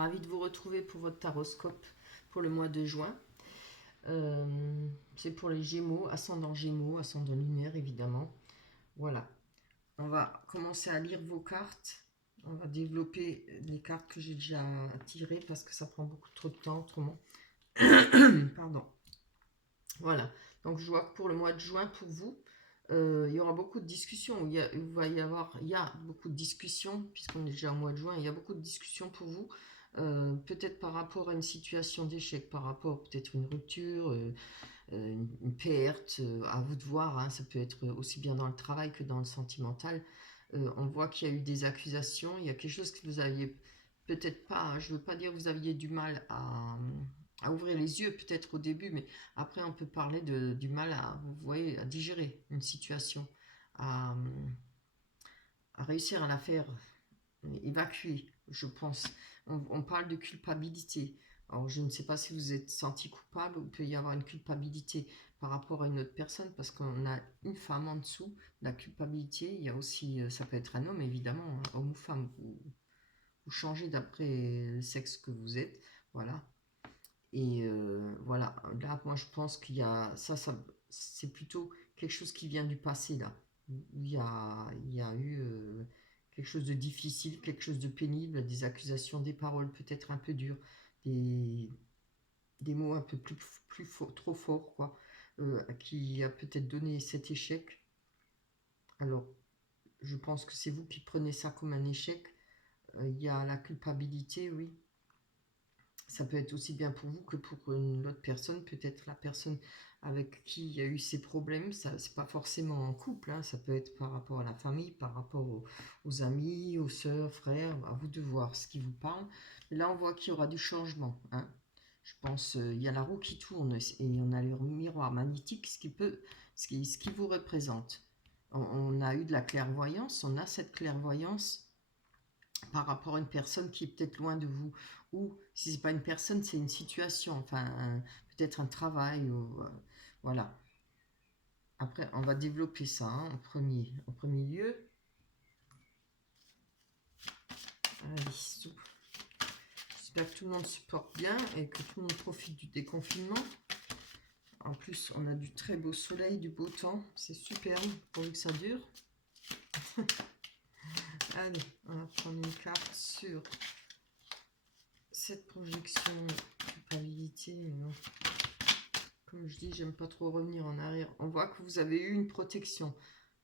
Ravi de vous retrouver pour votre taroscope pour le mois de juin. C'est pour les Gémeaux, ascendant lunaire évidemment. Voilà, on va commencer à lire vos cartes. On va développer les cartes que j'ai déjà tirées parce que ça prend beaucoup trop de temps autrement. Pardon. Voilà, donc je vois que pour le mois de juin, pour vous, il y aura beaucoup de discussions. Il y a beaucoup de discussions, puisqu'on est déjà au mois de juin, il y a beaucoup de discussions pour vous. Peut-être par rapport à une situation d'échec, par rapport peut-être une rupture, une perte, à vous de voir, hein, ça peut être aussi bien dans le travail que dans le sentimental. On voit qu'il y a eu des accusations, il y a quelque chose que vous aviez peut-être pas, hein, je ne veux pas dire que vous aviez du mal à ouvrir les yeux peut-être au début, mais après on peut parler du mal à, vous voyez, à digérer une situation, à, à réussir à la faire évacuer, je pense. On parle de culpabilité. Alors, je ne sais pas si vous êtes senti coupable ou il peut y avoir une culpabilité par rapport à une autre personne parce qu'on a une femme en dessous. La culpabilité, il y a aussi, ça peut être un homme évidemment, hein, homme ou femme. Vous changez d'après le sexe que vous êtes. Voilà. Et voilà. Là, moi, je pense qu'il y a ça c'est plutôt quelque chose qui vient du passé là. Il y a eu quelque chose de difficile, quelque chose de pénible, des accusations, des paroles peut-être un peu dures, des, des mots un peu plus trop forts, quoi, qui a peut-être donné cet échec. Alors, je pense que c'est vous qui prenez ça comme un échec. Il y a la culpabilité, oui. Ça peut être aussi bien pour vous que pour une autre personne, peut-être la personne avec qui il y a eu ces problèmes, ça c'est pas forcément en couple, hein, ça peut être par rapport à la famille, par rapport aux amis, aux sœurs, frères, à vous de voir ce qui vous parle. Mais là on voit qu'il y aura du changement, hein. Je pense il y a la roue qui tourne et on a le miroir magnétique, ce qui vous représente. On a eu de la clairvoyance, on a cette clairvoyance par rapport à une personne qui est peut-être loin de vous, ou si c'est pas une personne, c'est une situation, enfin peut-être un travail, ou, voilà. Après, on va développer ça, hein, en premier lieu. Allez, j'espère que tout le monde se porte bien et que tout le monde profite du déconfinement. En plus, on a du très beau soleil, du beau temps, c'est superbe pourvu que ça dure. Allez, on va prendre une carte sur cette projection culpabilité. Non. Comme je dis, j'aime pas trop revenir en arrière. On voit que vous avez eu une protection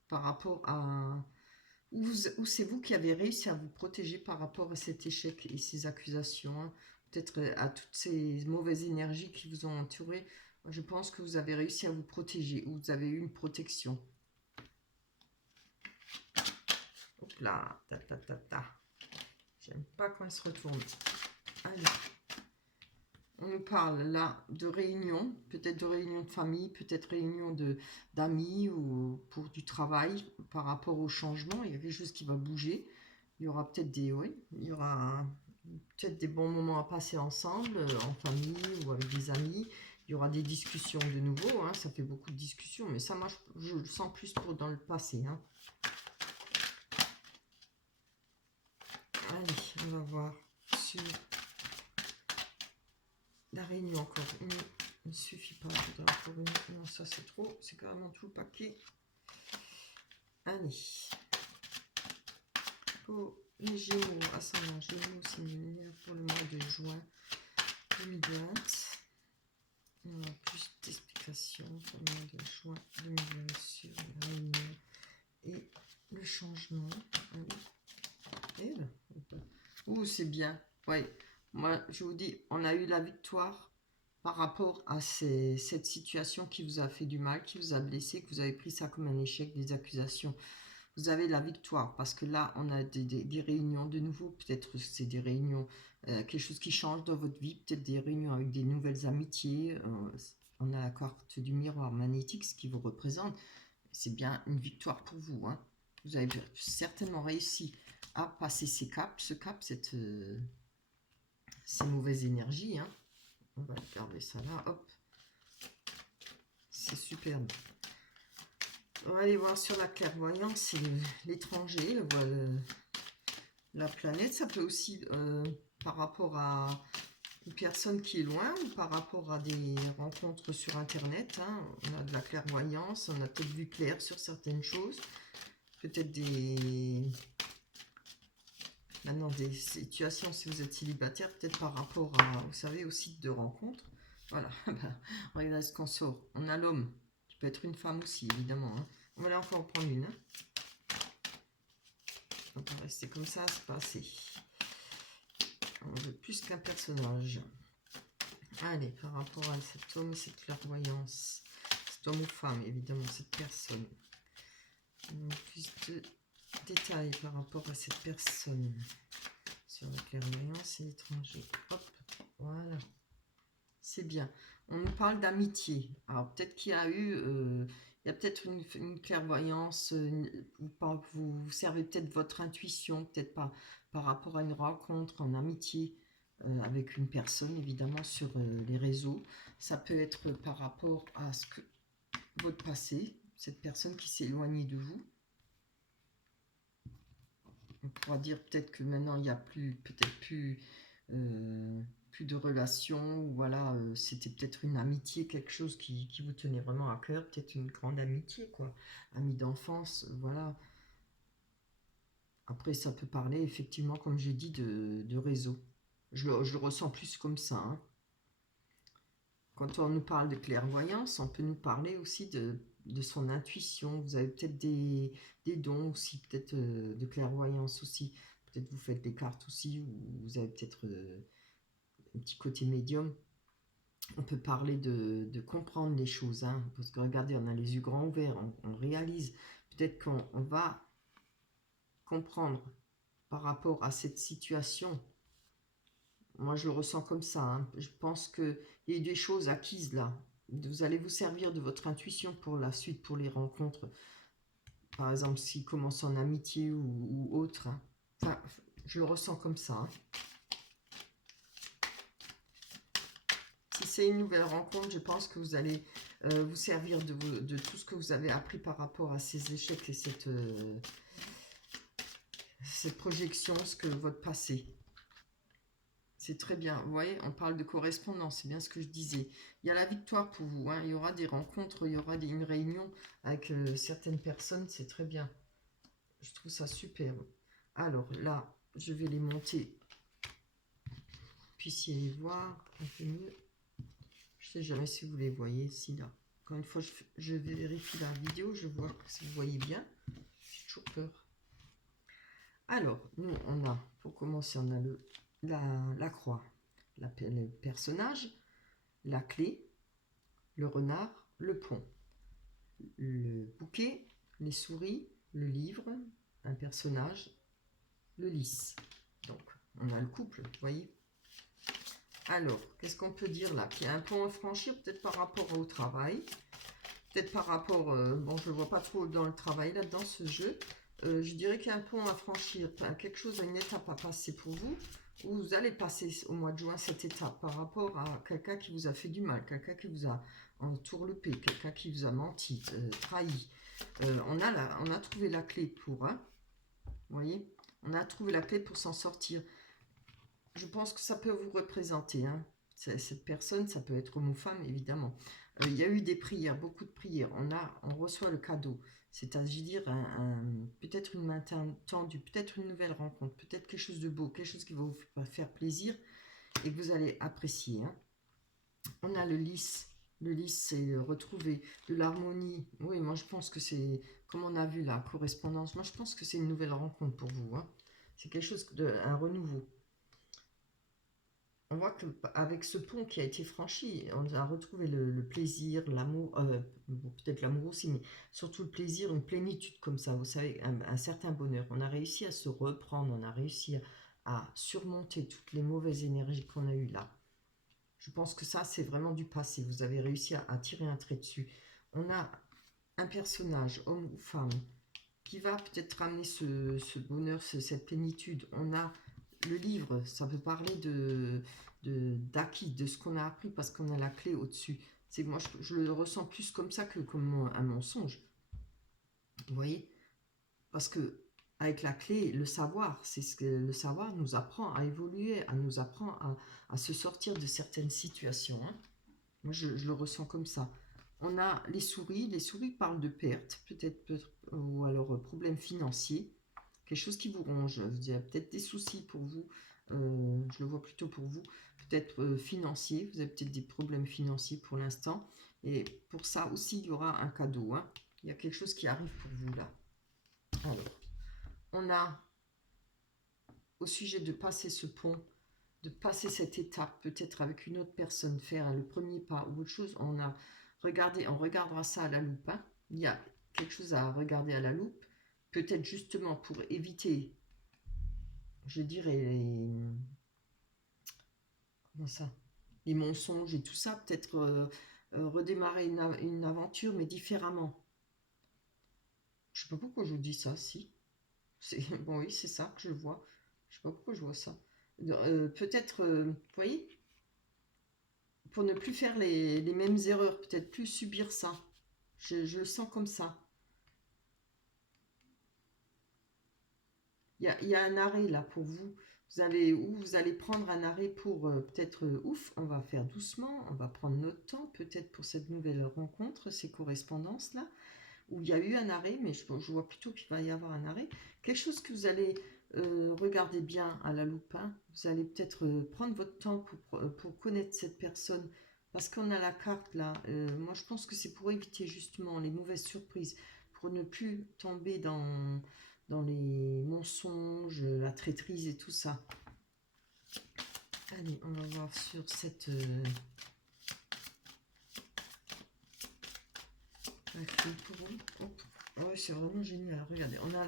par rapport à... Ou c'est vous qui avez réussi à vous protéger par rapport à cet échec et ces accusations, hein. Peut-être à toutes ces mauvaises énergies qui vous ont entouré. Je pense que vous avez réussi à vous protéger, ou vous avez eu une protection. Hop là, ta ta ta ta. J'aime pas quand elle se retourne. Allez. On nous parle là de réunion, peut-être de réunion de famille, peut-être réunion d'amis ou pour du travail par rapport au changement. Il y a quelque chose qui va bouger. Il y aura peut-être il y aura peut-être des bons moments à passer ensemble, en famille ou avec des amis. Il y aura des discussions de nouveau, hein, ça fait beaucoup de discussions, mais ça, moi, je le sens plus pour dans le passé, hein. Allez, on va voir sur la réunion encore. Il ne suffit pas. Non, ça c'est trop. C'est carrément tout le paquet. Allez. Pour les Gémeaux, ascendant Gémeaux, c'est lunaire pour le mois de juin 2020. On a plus d'explications pour le mois de juin 2020 sur la réunion et le changement. Ouh, c'est bien. Ouais. Moi, je vous dis, on a eu la victoire par rapport à cette situation qui vous a fait du mal, qui vous a blessé, que vous avez pris ça comme un échec, des accusations. Vous avez la victoire parce que là, on a des réunions de nouveau. Peut-être que c'est des réunions, quelque chose qui change dans votre vie, peut-être des réunions avec des nouvelles amitiés. On a la carte du miroir magnétique, ce qui vous représente. C'est bien une victoire pour vous, hein. Vous avez certainement réussi à passer ces caps, ces mauvaises énergies, hein. On va garder ça là, hop. C'est superbe. On va aller voir sur la clairvoyance, c'est l'étranger, la planète. Ça peut aussi, par rapport à une personne qui est loin ou par rapport à des rencontres sur Internet. Hein. On a de la clairvoyance, on a peut-être vu clair sur certaines choses. Peut-être maintenant des situations, si vous êtes célibataire, peut-être par rapport à, vous savez, au site de rencontre. Voilà, regardez ce qu'on sort. On a l'homme, qui peut être une femme aussi, évidemment. Hein. On va aller encore en prendre une. Hein. On va rester comme ça, c'est pas assez. On veut plus qu'un personnage. Allez, par rapport à cet homme, cette clairvoyance, cet homme ou femme, évidemment, cette personne. Plus de détails par rapport à cette personne sur la clairvoyance et l'étranger. Hop, voilà. C'est bien. On nous parle d'amitié. Alors, peut-être qu'il y a eu... il y a peut-être une clairvoyance, vous servez peut-être votre intuition, peut-être pas par rapport à une rencontre en amitié avec une personne, évidemment, sur les réseaux. Ça peut être par rapport à ce que votre passé, cette personne qui s'est éloignée de vous. On pourra dire peut-être que maintenant, il n'y a peut-être plus de relations, ou voilà, c'était peut-être une amitié, quelque chose qui vous tenait vraiment à cœur, peut-être une grande amitié, quoi. Amie d'enfance, voilà. Après, ça peut parler, effectivement, comme j'ai dit, de réseau. Je le ressens plus comme ça. Hein. Quand on nous parle de clairvoyance, on peut nous parler aussi de son intuition. Vous avez peut-être des dons aussi, peut-être de clairvoyance aussi. Peut-être vous faites des cartes aussi, ou vous avez peut-être un petit côté médium. On peut parler de comprendre les choses. Hein, parce que regardez, on a les yeux grands ouverts, on réalise. Peut-être qu'on va comprendre par rapport à cette situation. Moi, je le ressens comme ça. Hein. Je pense qu'il y a eu des choses acquises là. Vous allez vous servir de votre intuition pour la suite, pour les rencontres. Par exemple, s'ils commencent en amitié ou autre. Hein. Enfin, je le ressens comme ça. Hein. Si c'est une nouvelle rencontre, je pense que vous allez vous servir de tout ce que vous avez appris par rapport à ces échecs et cette projection, ce que votre passé. C'est très bien. Vous voyez, on parle de correspondance, c'est bien ce que je disais. Il y a la victoire pour vous. Hein. Il y aura des rencontres, il y aura une réunion avec certaines personnes. C'est très bien. Je trouve ça superbe. Alors là, je vais les monter. Puissiez les voir un peu mieux. Je ne sais jamais si vous les voyez ici, là. Encore une fois, je vérifie la vidéo. Je vois si vous voyez bien. J'ai toujours peur. Alors, nous, on a, pour commencer, on a la croix, le personnage, la clé, le renard, le pont, le bouquet, les souris, le livre, un personnage, le lys. Donc, on a le couple, vous voyez. Alors, qu'est-ce qu'on peut dire là? Qu'il y a un pont à franchir, peut-être par rapport au travail, peut-être par rapport... bon, je ne vois pas trop dans le travail là-dedans, ce jeu. Je dirais qu'il y a un pont à franchir, quelque chose, une étape à passer pour vous. Vous allez passer au mois de juin cette étape par rapport à quelqu'un qui vous a fait du mal, quelqu'un qui vous a entourloupé, quelqu'un qui vous a menti, trahi. On a trouvé la clé pour, hein, vous voyez, on a trouvé la clé pour s'en sortir. Je pense que ça peut vous représenter, hein. Cette personne, ça peut être homme ou femme, évidemment. Il y a eu des prières, beaucoup de prières. On reçoit le cadeau, c'est-à-dire peut-être une main tendue, peut-être une nouvelle rencontre, peut-être quelque chose de beau, quelque chose qui va vous faire plaisir et que vous allez apprécier. Hein. On a le lys. Le lys, c'est retrouver de l'harmonie. Oui, moi je pense que c'est, comme on a vu la correspondance, moi je pense que c'est une nouvelle rencontre pour vous. Hein. C'est quelque chose un renouveau. On voit qu'avec ce pont qui a été franchi, on a retrouvé le plaisir, l'amour, peut-être l'amour aussi, mais surtout le plaisir, une plénitude comme ça, vous savez, un certain bonheur. On a réussi à se reprendre, on a réussi à surmonter toutes les mauvaises énergies qu'on a eues là. Je pense que ça, c'est vraiment du passé. Vous avez réussi à tirer un trait dessus. On a un personnage, homme ou femme, qui va peut-être ramener ce bonheur, cette plénitude. On a le livre, ça peut parler d'acquis, de ce qu'on a appris parce qu'on a la clé au-dessus. C'est moi, je le ressens plus comme ça que comme un mensonge. Vous voyez? Parce que avec la clé, le savoir. C'est ce que le savoir nous apprend à évoluer, nous apprend à se sortir de certaines situations. Hein. Moi, je le ressens comme ça. On a les souris. Les souris parlent de perte, ou alors problèmes financiers. Quelque chose qui vous ronge. Il y a peut-être des soucis pour vous. Je le vois plutôt pour vous. Peut-être financiers. Vous avez peut-être des problèmes financiers pour l'instant. Et pour ça aussi, il y aura un cadeau. Hein. Il y a quelque chose qui arrive pour vous là. Alors, on a au sujet de passer ce pont, de passer cette étape, peut-être avec une autre personne, faire le premier pas ou autre chose, on regardera ça à la loupe. Hein. Il y a quelque chose à regarder à la loupe, peut-être justement pour éviter, je dirais, comment ça, les mensonges et tout ça, peut-être redémarrer une aventure, mais différemment. Je sais pas pourquoi je vous dis ça, si. Bon, oui, c'est ça que je vois. Je sais pas pourquoi je vois ça. Peut-être, vous voyez, pour ne plus faire les mêmes erreurs, peut-être plus subir ça. Je le sens comme ça. Il y a un arrêt là pour vous. Vous allez prendre un arrêt pour peut-être, ouf, on va faire doucement, on va prendre notre temps, peut-être pour cette nouvelle rencontre, ces correspondances-là, où il y a eu un arrêt, mais je vois plutôt qu'il va y avoir un arrêt. Quelque chose que vous allez regarder bien à la loupe. Hein. Vous allez peut-être prendre votre temps pour connaître cette personne, parce qu'on a la carte là. Moi, je pense que c'est pour éviter justement les mauvaises surprises, pour ne plus tomber dans les mensonges, la traîtrise et tout ça. Allez, on va voir sur cette... la clé pour vous. Hop. Ouais, c'est vraiment génial. Regardez, on a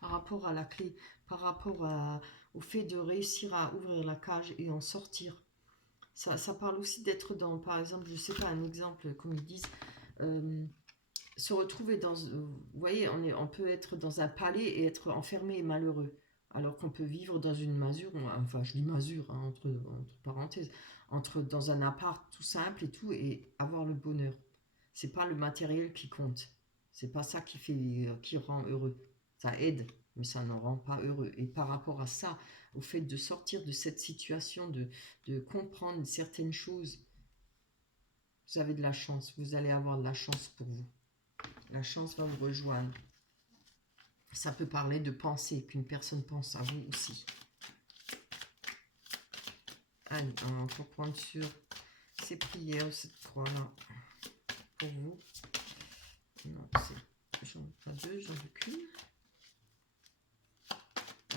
par rapport à la clé, par rapport au fait de réussir à ouvrir la cage et en sortir. Ça parle aussi d'être dans, par exemple, je sais pas, un exemple, comme ils disent, se retrouver dans... Vous voyez, on peut être dans un palais et être enfermé et malheureux. Alors qu'on peut vivre dans une masure, enfin je dis masure, hein, entre parenthèses, dans un appart tout simple et tout, et avoir le bonheur. C'est pas le matériel qui compte. C'est pas ça qui rend heureux. Ça aide, mais ça n'en rend pas heureux. Et par rapport à ça, au fait de sortir de cette situation, de comprendre certaines choses, vous avez de la chance. Vous allez avoir de la chance pour vous. La chance va vous rejoindre. Ça peut parler de penser, qu'une personne pense à vous aussi. Allez, on va prendre sur ces prières, cette croix-là, pour vous. Non, j'en veux pas deux, j'en veux qu'une.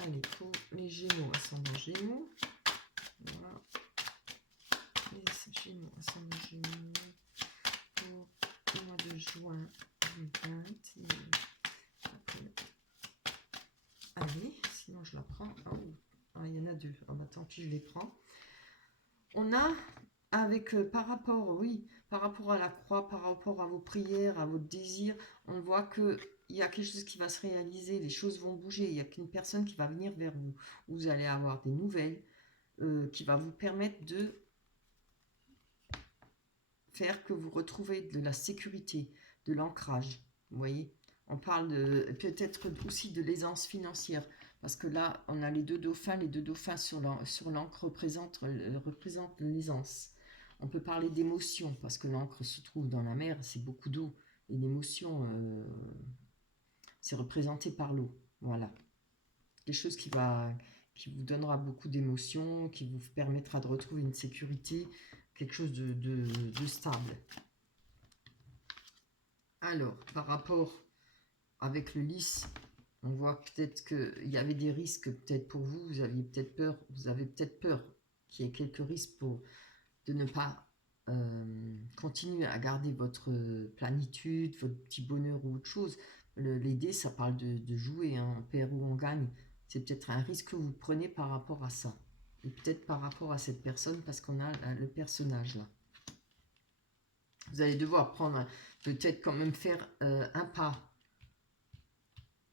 Allez, pour les Gémeaux, ascendant Gémeaux. Voilà. Les Gémeaux, ascendant Gémeaux. Pour le mois de juin 2020. Allez, sinon je la prends. Ah, il y en a deux. Ah, bah, tant pis, je les prends. On a, avec, par rapport, oui, par rapport à la croix, par rapport à vos prières, à votre désir, on voit que il y a quelque chose qui va se réaliser, les choses vont bouger, il y a qu'une personne qui va venir vers vous. Vous allez avoir des nouvelles qui va vous permettre de faire que vous retrouvez de la sécurité, de l'ancrage. Vous voyez, on parle peut-être aussi de l'aisance financière, parce que là, on a les deux dauphins. Les deux dauphins sur l'encre représentent l'aisance. On peut parler d'émotion, parce que l'encre se trouve dans la mer, c'est beaucoup d'eau. Et l'émotion, c'est représenté par l'eau. Voilà. Quelque chose qui vous donnera beaucoup d'émotions, qui vous permettra de retrouver une sécurité, quelque chose de stable. Alors, par rapport avec le lys, on voit peut-être qu'il y avait des risques peut-être pour vous, vous avez peut-être peur qu'il y ait quelques risques de ne pas continuer à garder votre plénitude, votre petit bonheur ou autre chose. Les dés, ça parle de jouer, hein, on perd ou on gagne. C'est peut-être un risque que vous prenez par rapport à ça. Et peut-être par rapport à cette personne, parce qu'on a le personnage là. Vous allez devoir prendre, peut-être quand même faire un pas.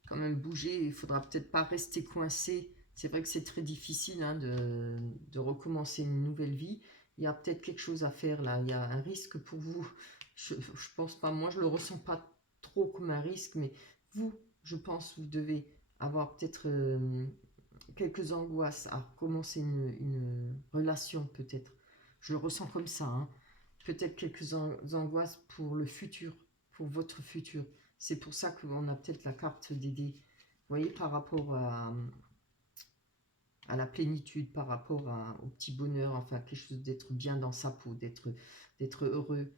Quand même bouger, il ne faudra peut-être pas rester coincé. C'est vrai que c'est très difficile hein, de recommencer une nouvelle vie. Il y a peut-être quelque chose à faire là, il y a un risque pour vous. Je pense pas, moi je le ressens pas trop comme un risque, mais vous, je pense, vous devez avoir peut-être quelques angoisses à recommencer une relation, peut-être. Je le ressens comme ça, hein. Peut-être quelques angoisses pour le futur, pour votre futur. C'est pour ça qu'on a peut-être la carte d'aider. Vous voyez, par rapport à la plénitude, par rapport au petit bonheur, enfin quelque chose d'être bien dans sa peau, d'être heureux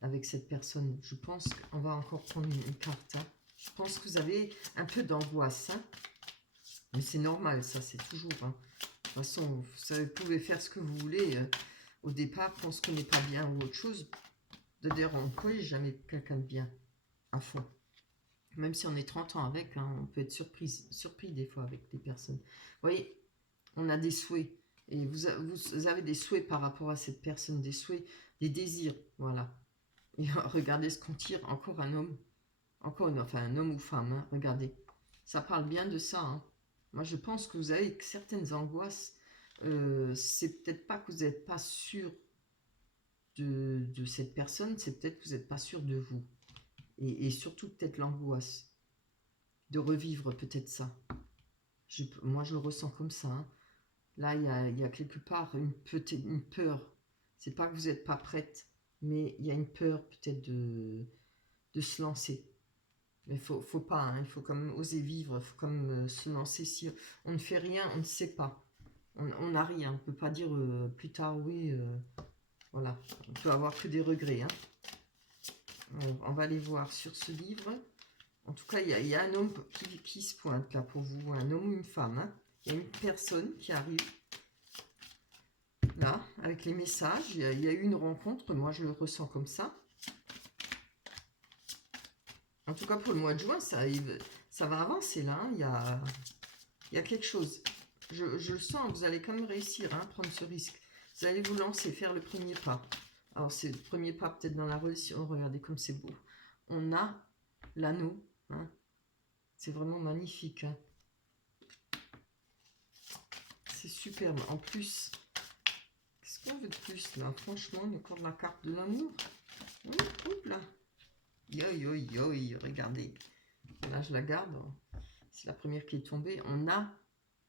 avec cette personne. Je pense qu'on va encore prendre une carte, hein. Je pense que vous avez un peu d'angoisse, hein. Mais c'est normal, ça, c'est toujours, hein. De toute façon, vous pouvez faire ce que vous voulez. Au départ, quand on se connaît pas bien ou autre chose, d'ailleurs, on ne connaît jamais quelqu'un de bien, à fond. Même si on est 30 ans avec, hein, on peut être surpris des fois avec des personnes. Vous voyez, on a des souhaits. Et vous avez des souhaits par rapport à cette personne, des souhaits, des désirs, voilà. Et regardez ce qu'on tire, encore un homme. Enfin un homme ou femme, hein, regardez. Ça parle bien de ça, hein. Moi, je pense que vous avez certaines angoisses. C'est peut-être pas que vous n'êtes pas sûr de cette personne, c'est peut-être que vous n'êtes pas sûr de vous. Et surtout, peut-être l'angoisse de revivre peut-être ça. Moi, je le ressens comme ça, hein. Là, il y a quelque part une peur. C'est pas que vous n'êtes pas prête, mais il y a une peur peut-être de se lancer. Mais faut pas, hein, il faut quand même oser vivre, il faut quand même se lancer. Si on ne fait rien, on ne sait pas. On n'a rien, on ne peut pas dire plus tard, oui, voilà. On peut avoir que des regrets, hein. On va aller voir sur ce livre. En tout cas, il y a un homme qui se pointe là pour vous, un homme ou une femme, hein. Il y a une personne qui arrive là, avec les messages. Il y a eu une rencontre, moi je le ressens comme ça. En tout cas, pour le mois de juin, ça va avancer là, hein. Il y a quelque chose. Je le sens, vous allez quand même réussir, hein, à prendre ce risque. Vous allez vous lancer, faire le premier pas. Alors, c'est le premier pas peut-être dans la relation. Regardez comme c'est beau. On a l'anneau, hein. C'est vraiment magnifique, hein. C'est superbe. En plus, qu'est-ce qu'on veut de plus là? Franchement, encore la carte de l'amour. Oups là. Yo yo yo, regardez. Là, je la garde. C'est la première qui est tombée. On a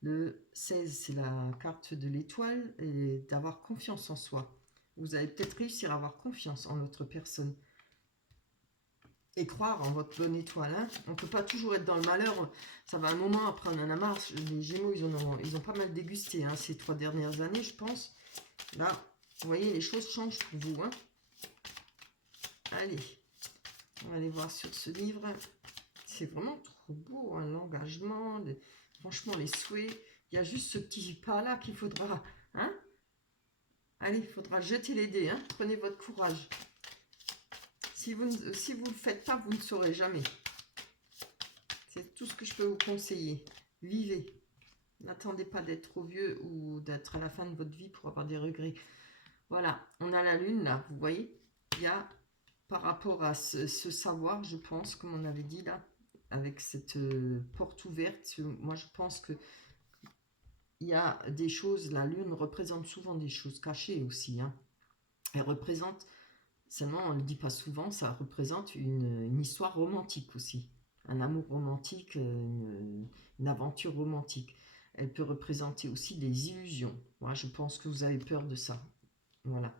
le 16, c'est la carte de l'étoile et d'avoir confiance en soi. Vous allez peut-être réussir à avoir confiance en l'autre personne et croire en votre bonne étoile, hein. On ne peut pas toujours être dans le malheur. Ça va un moment, après on en a marre. Les Gémeaux, ils ont pas mal dégusté, hein, ces 3 dernières années, je pense. Là, vous voyez, les choses changent pour vous, hein. Allez, on va aller voir sur ce livre. C'est vraiment trop beau, hein, l'engagement, franchement, les souhaits. Il y a juste ce petit pas-là qu'il faudra, hein. Allez, il faudra jeter les dés, hein. Prenez votre courage. Si vous ne le faites pas, vous ne saurez jamais. C'est tout ce que je peux vous conseiller. Vivez. N'attendez pas d'être trop vieux ou d'être à la fin de votre vie pour avoir des regrets. Voilà, on a la lune là, vous voyez. Il y a, par rapport à ce savoir, je pense, comme on avait dit là, avec cette porte ouverte, moi je pense que il y a des choses, la lune représente souvent des choses cachées aussi, hein. Elle représente, seulement on ne le dit pas souvent, ça représente une histoire romantique aussi. Un amour romantique, une aventure romantique. Elle peut représenter aussi des illusions. Moi, je pense que vous avez peur de ça. Voilà.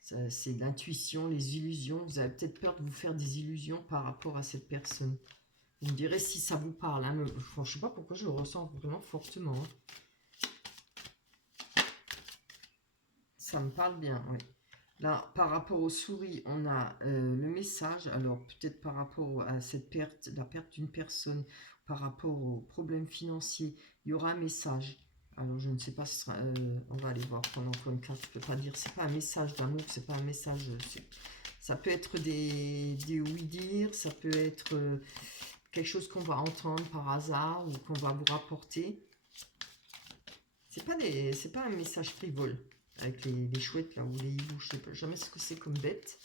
C'est l'intuition, les illusions. Vous avez peut-être peur de vous faire des illusions par rapport à cette personne. Vous me direz si ça vous parle, hein. Je ne sais pas pourquoi je le ressens vraiment fortement, hein. Ça me parle bien, oui. Là, par rapport aux souris, on a le message. Alors, peut-être par rapport à cette perte, la perte d'une personne, par rapport aux problèmes financiers, il y aura un message. Alors, je ne sais pas, on va aller voir pendant encore une carte. Je ne peux pas dire, c'est pas un message d'amour, c'est pas un message. Ça peut être des oui-dire, ça peut être quelque chose qu'on va entendre par hasard ou qu'on va vous rapporter. C'est pas un message frivole. Avec les chouettes là, ou les hiboux, je sais pas jamais ce que c'est comme bête.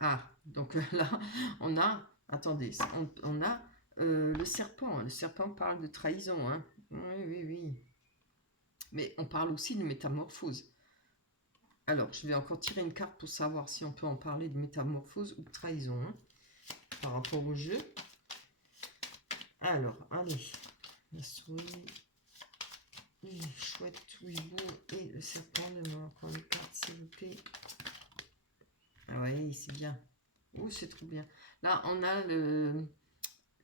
Ah, donc là, on a, attendez, on a le serpent. Le serpent parle de trahison, hein. Oui, oui, oui. Mais on parle aussi de métamorphose. Alors, je vais encore tirer une carte pour savoir si on peut en parler de métamorphose ou de trahison, hein, par rapport au jeu. Alors, allez. La souris. Chouette, Ouibou et le serpent. Demain encore une carte, s'il vous plaît. Ah ouais, c'est bien. Oh, c'est trop bien. Là, on a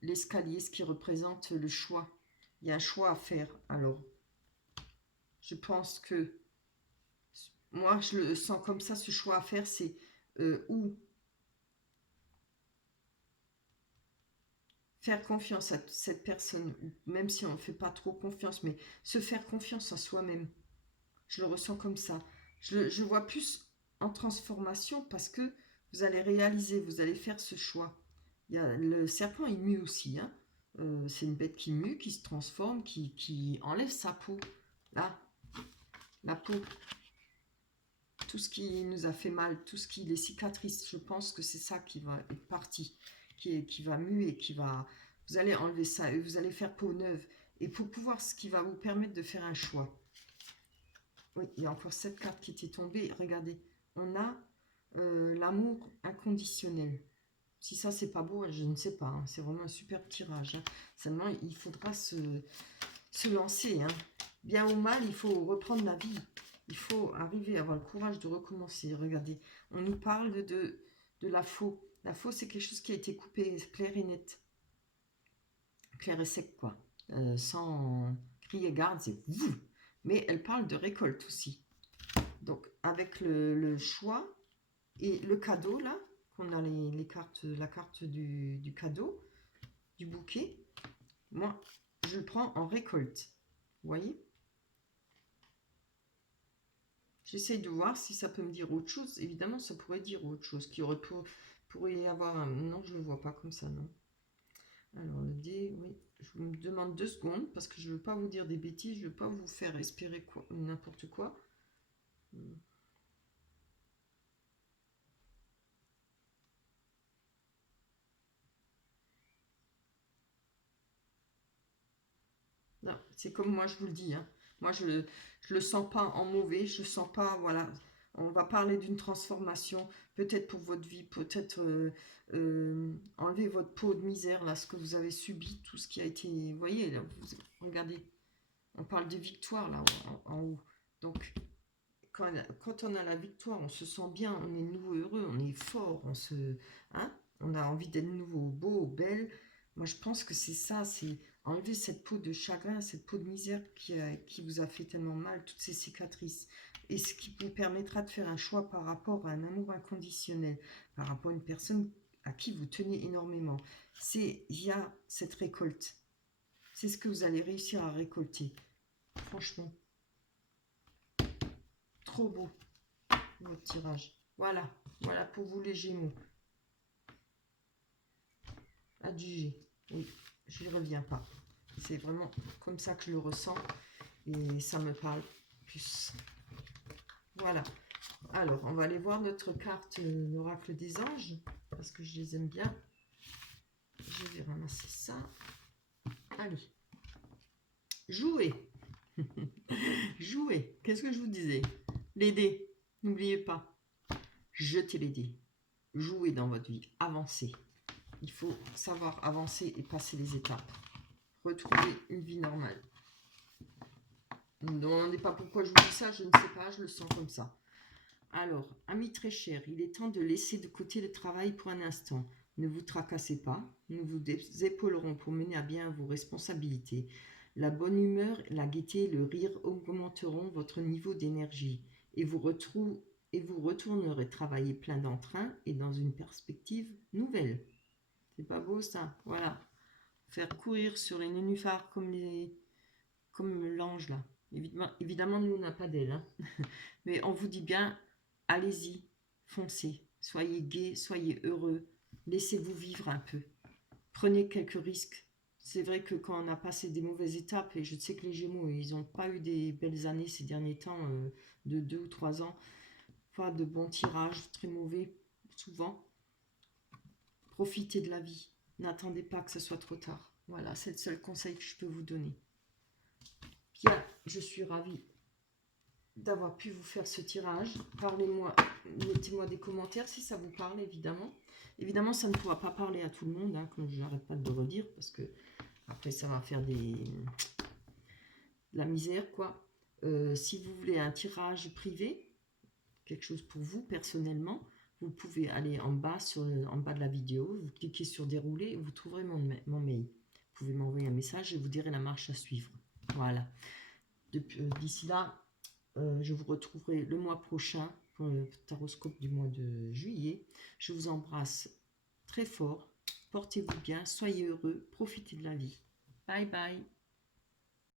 l'escalier, ce qui représente le choix. Il y a un choix à faire. Alors, je pense que moi, je le sens comme ça, ce choix à faire, c'est où faire confiance à cette personne, même si on ne fait pas trop confiance, mais se faire confiance à soi-même. Je le ressens comme ça. Je vois plus en transformation parce que vous allez réaliser, vous allez faire ce choix. Il y a, le serpent, il mue aussi. Hein. C'est une bête qui mue, qui se transforme, qui enlève sa peau. Là, la peau. Tout ce qui nous a fait mal, tout ce qui, les cicatrices, je pense que c'est ça qui va être parti, qui va muer, qui va... Vous allez enlever ça et vous allez faire peau neuve. Et pour pouvoir, ce qui va vous permettre de faire un choix. Oui, il y a encore cette carte qui était tombée. Regardez, on a l'amour inconditionnel. Si ça, c'est pas beau, je ne sais pas. Hein. C'est vraiment un super tirage. Hein. Seulement, il faudra se lancer. Hein. Bien ou mal, il faut reprendre la vie. Il faut arriver à avoir le courage de recommencer. Regardez, on nous parle de la faux. La faux, c'est quelque chose qui a été coupé clair et net. Clair et sec, quoi. Sans crier garde, c'est vous. Mais elle parle de récolte aussi. Donc, avec le choix et le cadeau, là, qu'on a les cartes, la carte du cadeau, du bouquet, moi, je le prends en récolte. Vous voyez? J'essaye de voir si ça peut me dire autre chose. Évidemment, ça pourrait dire autre chose. Qui pourrait y avoir un... Non, je ne le vois pas comme ça, non. Alors, le dé, oui. Je me demande 2 secondes parce que je ne veux pas vous dire des bêtises. Je ne veux pas vous faire espérer n'importe quoi. Non, c'est comme moi, je vous le dis. Hein. Moi, je ne le sens pas en mauvais. Je ne sens pas, voilà. On va parler d'une transformation, peut-être pour votre vie, peut-être enlever votre peau de misère, là, ce que vous avez subi, tout ce qui a été... Vous voyez, là, regardez, on parle de victoire, là, en haut. Donc, quand on a la victoire, on se sent bien, on est nouveau heureux, on est fort, hein, on a envie d'être nouveau beau, belle. Moi, je pense que c'est ça, c'est enlever cette peau de chagrin, cette peau de misère qui vous a fait tellement mal, toutes ces cicatrices. Et ce qui vous permettra de faire un choix par rapport à un amour inconditionnel, par rapport à une personne à qui vous tenez énormément. Il y a cette récolte. C'est ce que vous allez réussir à récolter. Franchement. Trop beau, votre tirage. Voilà, voilà pour vous les Gémeaux. Adjugé. Oui, je n'y reviens pas. C'est vraiment comme ça que je le ressens et ça me parle plus. Voilà. Alors, on va aller voir notre carte, l'oracle des anges, parce que je les aime bien. Je vais ramasser ça. Allez. Jouer. Jouer. Qu'est-ce que je vous disais? Les dés. N'oubliez pas. Jetez les dés. Jouez dans votre vie. Avancez. Il faut savoir avancer et passer les étapes. Retrouver une vie normale. Ne me demandez pas pourquoi je vous dis ça, je ne sais pas, je le sens comme ça. Alors, amis très chers, il est temps de laisser de côté le travail pour un instant. Ne vous tracassez pas, nous vous épaulerons pour mener à bien vos responsabilités. La bonne humeur, la gaieté, le rire augmenteront votre niveau d'énergie et vous retournerez travailler plein d'entrain et dans une perspective nouvelle. C'est pas beau ça? Voilà. Faire courir sur les nénuphars comme l'ange là. Évidemment, nous on n'a pas d'aile. Hein. Mais on vous dit bien, allez-y, foncez. Soyez gai, soyez heureux. Laissez-vous vivre un peu. Prenez quelques risques. C'est vrai que quand on a passé des mauvaises étapes, et je sais que les Gémeaux, ils n'ont pas eu des belles années ces derniers temps, de 2 ou 3 ans. Pas de bons tirages, très mauvais, souvent. Profitez de la vie. N'attendez pas que ce soit trop tard. Voilà, c'est le seul conseil que je peux vous donner. Bien, je suis ravie d'avoir pu vous faire ce tirage. Parlez-moi, mettez-moi des commentaires si ça vous parle, évidemment. Évidemment, ça ne pourra pas parler à tout le monde, hein, comme je n'arrête pas de le redire, parce que Après, ça va faire de la misère, quoi. Si vous voulez un tirage privé, quelque chose pour vous personnellement, vous pouvez aller en bas, en bas de la vidéo, vous cliquez sur dérouler et vous trouverez mon mail. Vous pouvez m'envoyer un message et vous direz la marche à suivre. Voilà. D'ici là, je vous retrouverai le mois prochain pour le taroscope du mois de juillet. Je vous embrasse très fort. Portez-vous bien, soyez heureux, profitez de la vie. Bye bye.